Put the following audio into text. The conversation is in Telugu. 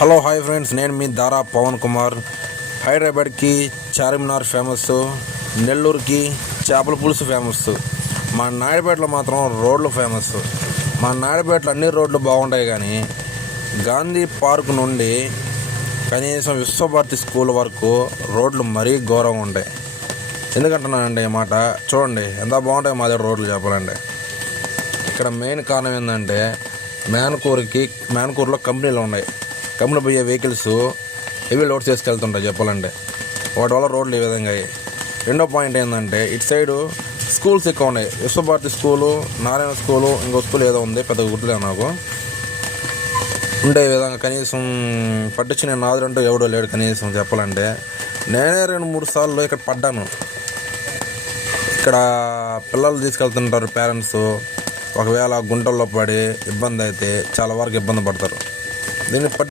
హలో హాయ్ ఫ్రెండ్స్, నేను మీ దారా పవన్ కుమార్. హైదరాబాద్కి చార్మినార్ ఫేమస్, నెల్లూరుకి చేపల పులుసు ఫేమస్. మా నాయుడుపేటలో మాత్రం రోడ్లు ఫేమస్. మా నాయుడుపేటలో అన్ని రోడ్లు బాగుంటాయి, కానీ గాంధీ పార్క్ నుండి కనీసం విశ్వభారతి స్కూల్ వరకు రోడ్లు మరీ ఘోరంగా ఉంటాయి. ఎందుకంటున్నానండి ఈ మాట? చూడండి ఎంత బాగుంటాయి మా దగ్గర రోడ్లు చెప్పాలంటే. ఇక్కడ మెయిన్ కారణం ఏంటంటే మ్యాన్కూర్లో కంపెనీలు ఉన్నాయి. కంపెనీ పోయే వెహికల్స్ హెవీ లోడ్స్ చేసుకెళ్తుంటాయి చెప్పాలంటే. వాటి వల్ల రోడ్లు ఈ విధంగా అయ్యాయి. రెండో పాయింట్ ఏంటంటే, ఇటు సైడు స్కూల్స్ ఎక్కువ ఉన్నాయి. విశ్వభారతి స్కూలు, నారాయణ స్కూలు, ఇంకో స్కూల్ ఏదో ఉంది, పెద్దగా గుర్తులేదు నాకు. ఉండే విధంగా కనీసం పట్టించిన నాదులంటూ ఎవడో లేడు కనీసం చెప్పాలంటే. నేనే 2-3 సార్లు ఇక్కడ పడ్డాను. ఇక్కడ పిల్లలు తీసుకెళ్తుంటారు పేరెంట్స్. ఒకవేళ గుంటల్లో పడి ఇబ్బంది అయితే చాలా వరకు ఇబ్బంది పడతారు. దీన్ని